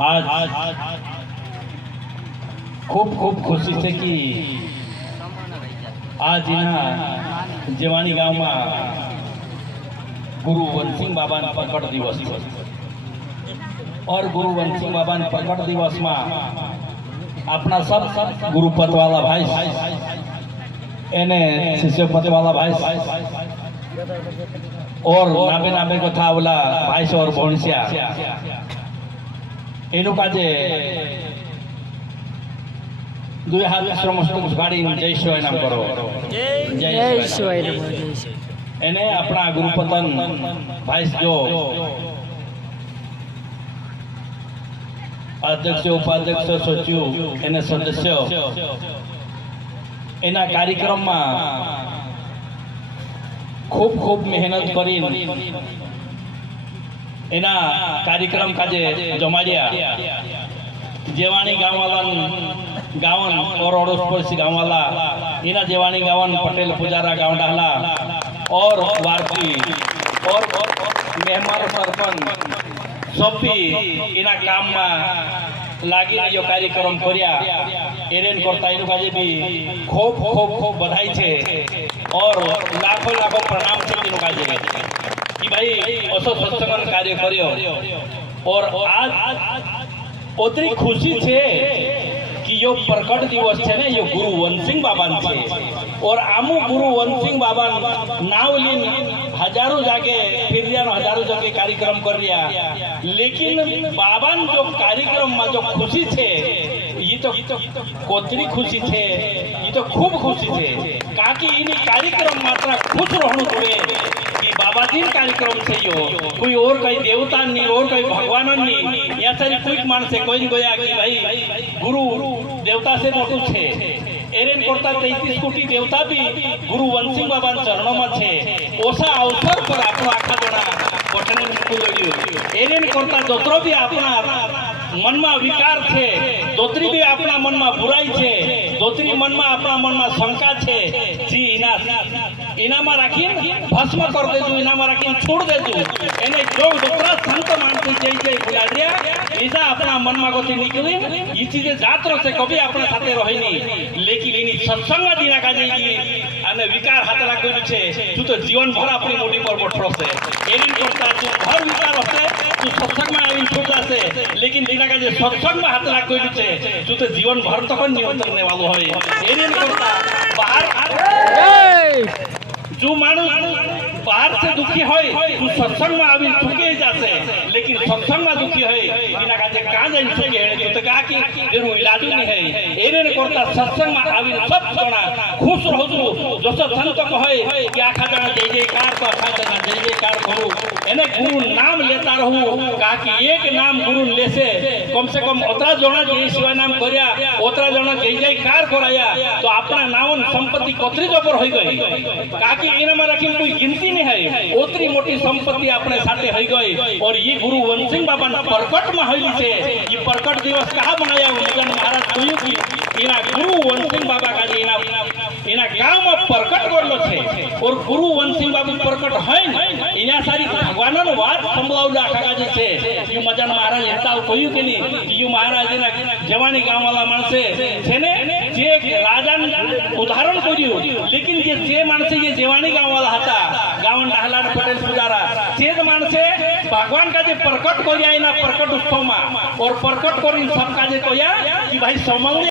आज खूब खूब खुशी है कि आज यहाँ जेवानी गांव में गुरु वंशिंग बाबा प्रकट दिवस है और गुरु वंशिंग बाबा प्रकट दिवस में अपना सब गुरुपत वाला भाई एने शिष्यपत वाला भाई और नाबे नाबे को था बोला भाई और भोंसिया एनु काजे दुई हाथ श्रमस्तक गाड़ी जय शिवाय नाम करो जय शिवाय एने अपना गुरुपतन भाई जो अध्यक्ष उपाध्यक्ष सचिव एने सदस्य एना कार्यक्रम में खूब खूब मेहनत करी एना कार्यक्रम काजे जमाड़िया जेवानी गाँव वाला गावन और अड़ोस पड़ोसी गाँव वाला इना जेवानी गावन पटेल पुजारा गाँव डाला और वारकी और मेहमान सरपंच सब भी इना काम में लागी जो कार्यक्रम करिया एरेन करता इन काजे भी खूब खूब खूब बधाई छे और लाखों लाखों प्रणाम छे इन काजे कि भाई असो सत्संग कार्य करियो और आज ओतरी खुशी छे कि यो प्रकट दिवस है ने यो गुरु वंशिंग बाबा छे और आमु गुरु वंशिंग बाबा नाव लीन हजारों जागे फिर हजारों जगह कार्यक्रम कर रिया लेकिन बाबा जो कार्यक्रम में जो खुशी छे ये तो कोतरी खुशी छे ये तो खूब खुशी छे काकी इन कार्यक्रम मात्र खुश रहनु जुए कि बाबा जी कार्यक्रम छे यो कोई और कई देवता नहीं और कई भगवान नहीं या सारी कोई मानसे कोई गया कि भाई गुरु देवता से मोटू छे एरेन करता 33 कोटी देवता भी गुरु वंशिंग बाबा चरणों में छे ओसा अवसर पर आपनो आखा जना बटन मुकुल एरेन करता दोतरो भी अपना मन में विकार छे दोतरी भी अपना मन में बुराई छे दोतरी मन में अपना मन में शंका छे जी इना में राखीन भस्म कर देजू इना में राखीन छोड़ देजू एने जो दोतरा संत मानती जय जय बुलाड्या इसा अपना मन में गोती निकली ये चीजें जात रो से कभी अपने साथे रहीनी लेकिन इनी सत्संग दिना काजे की अने विकार हाथ लागेलू छे तू तो जीवन भर अपनी मोटी पर बठरो से एरिन करता तू हर विकार हसे तू सत्संग में आवीन छूट जासे लेकिन दिना काजे सत्संग में हाथ लागेलू छे तू तो जीवन भर तक नियंत्रण ने वालो होय एरिन करता बाहर जो मानुष बाहर से दुखी होय तू सत्संग में आवीन चुके जासे लेकिन सत्संग में दुखी होय बिना काजे का जाई सके हेळे तो का की जेनु इलाज नहीं है एने ने करता सत्संग में आवीन सब जना खुश रहजू जसो संत कहे कि आखा जना जय जयकार तो आखा जना जय जयकार करू एने गुरु नाम लेता रहू का कि एक नाम गुरु लेसे कम से कम ओतरा जना जय शिवाय नाम करया ओतरा जना जय जयकार कराया तो अपना नावन संपत्ति कतरी जबर होई गई का कि एना में राखी कोई गिनती नहीं है ओतरी मोटी संपत्ति अपने साथे हई गई और ये गुरु वंशिंग बाबा प्रकट में हई से ये प्रकट दिवस कहाँ मनाया मदन महाराज कहू कि इना गुरु वंशिंग बाबा का इना गांव में प्रकट करलो छे और गुरु वंशिंग बाबा प्रकट है इना सारी भगवाननो बात संभलावला आखा जे छे ये मदन महाराज हिताव कहू के नहीं कि महाराज ना जवानी गांव वाला मानसे छे ने जे राजा उदाहरण कर्યું लेकिन जे मानसे ये जवानी गांव वाला हता गावन डाहला पटेल पुजारा तेज मानसे भगवान का जे प्रकट करिया इना प्रकट उत्सव में और प्रकट करी सब काजे कया कि भाई समंग